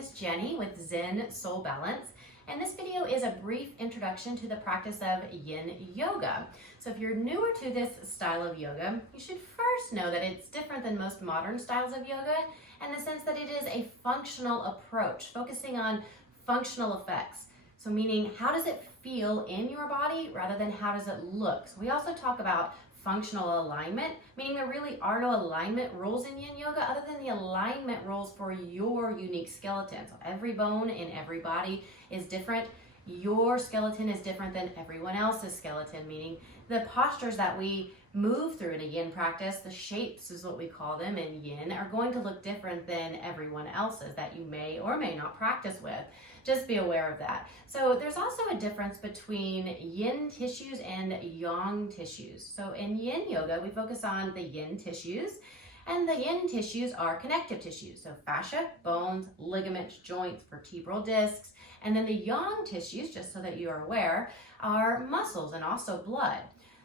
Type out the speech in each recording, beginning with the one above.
is Jenny with Zen Soul Balance, and this video is a brief introduction to the practice of Yin Yoga. So if you're newer to this style of yoga, you should first know that it's different than most modern styles of yoga in the sense that it is a functional approach, focusing on functional effects. So meaning, how does it feel in your body rather than how does it look? So we also talk about functional alignment, meaning there really are no alignment rules in Yin Yoga other than the alignment rules for your unique skeleton. So every bone in every body is different. Your skeleton is different than everyone else's skeleton, meaning the postures that we move through in a Yin practice, the shapes is what we call them in Yin, are going to look different than everyone else's that you may or may not practice with. Just be aware of that. So there's also a difference between Yin tissues and Yang tissues. So in Yin Yoga, we focus on the Yin tissues, and the Yin tissues are connective tissues. So fascia, bones, ligaments, joints, vertebral discs, and then the Yang tissues, just so that you are aware, are muscles and also blood.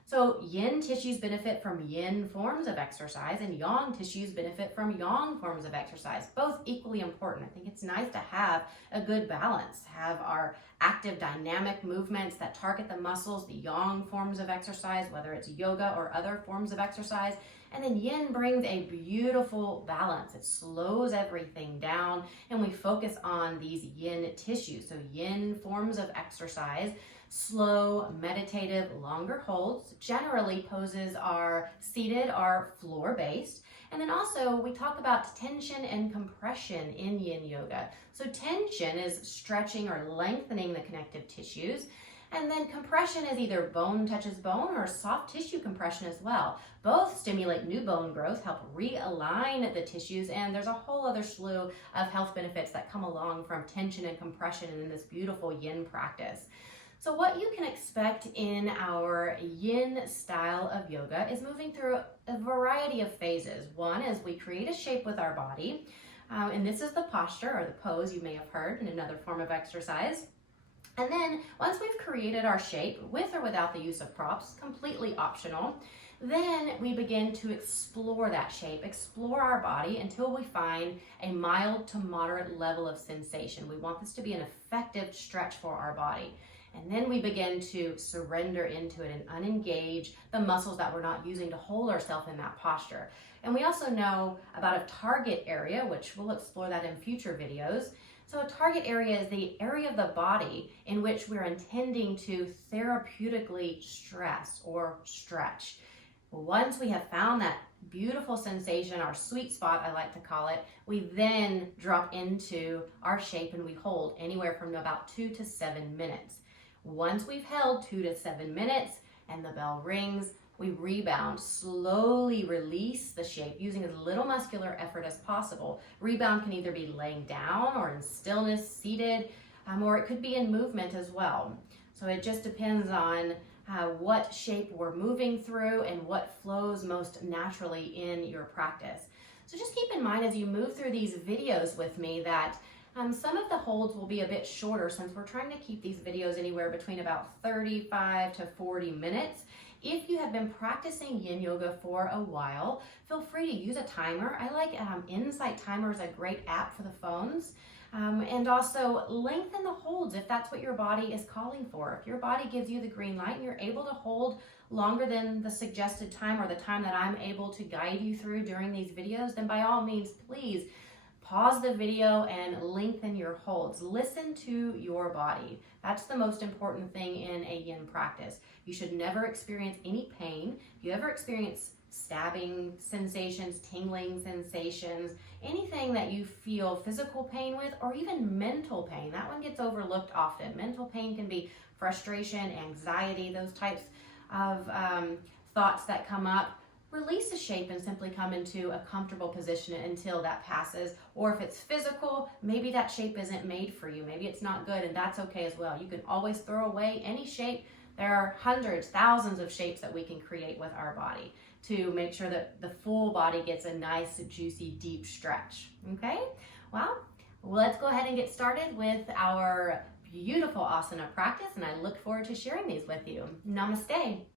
So Yin tissues benefit from Yin forms of exercise and Yang tissues benefit from Yang forms of exercise, both equally important. I think it's nice to have a good balance, have our active dynamic movements that target the muscles, the Yang forms of exercise, whether it's yoga or other forms of exercise. And then Yin brings a beautiful balance. It slows everything down and we focus on these Yin tissues. So Yin forms of exercise, slow, meditative, longer holds. Generally, poses are seated or floor-based. And then also, we talk about tension and compression in Yin Yoga. So tension is stretching or lengthening the connective tissues. And then compression is either bone touches bone or soft tissue compression as well. Both stimulate new bone growth, help realign the tissues, and there's a whole other slew of health benefits that come along from tension and compression in this beautiful Yin practice. So what you can expect in our Yin style of yoga is moving through a variety of phases. One is we create a shape with our body, and this is the posture or the pose you may have heard in another form of exercise. And then once we've created our shape with or without the use of props, completely optional, then we begin to explore that shape, explore our body until we find a mild to moderate level of sensation. We want this to be an effective stretch for our body. And then we begin to surrender into it and unengage the muscles that we're not using to hold ourselves in that posture. And we also know about a target area, which we'll explore that in future videos. So a target area is the area of the body in which we're intending to therapeutically stress or stretch. Once we have found that beautiful sensation, our sweet spot, I like to call it, we then drop into our shape and we hold anywhere from about 2 to 7 minutes. Once we've held 2 to 7 minutes and the bell rings, we rebound, slowly release the shape using as little muscular effort as possible. Rebound can either be laying down or in stillness, seated, or it could be in movement as well. So it just depends on what shape we're moving through and what flows most naturally in your practice. So just keep in mind as you move through these videos with me that some of the holds will be a bit shorter since we're trying to keep these videos anywhere between about 35 to 40 minutes. If you have been practicing Yin Yoga for a while, feel free to use a timer. I like Insight Timer is a great app for the phones. And also lengthen the holds if that's what your body is calling for. If your body gives you the green light and you're able to hold longer than the suggested time or the time that I'm able to guide you through during these videos, then by all means, please pause the video and lengthen your holds. Listen to your body. That's the most important thing in a Yin practice. You should never experience any pain. If you ever experience stabbing sensations, tingling sensations, anything that you feel physical pain with, or even mental pain, that one gets overlooked often. Mental pain can be frustration, anxiety, those types of thoughts that come up. Release the shape and simply come into a comfortable position until that passes. Or if it's physical, maybe that shape isn't made for you. Maybe it's not good, and that's okay as well. You can always throw away any shape. There are hundreds, thousands of shapes that we can create with our body to make sure that the full body gets a nice, juicy, deep stretch. Okay? Well, let's go ahead and get started with our beautiful asana practice, and I look forward to sharing these with you. Namaste.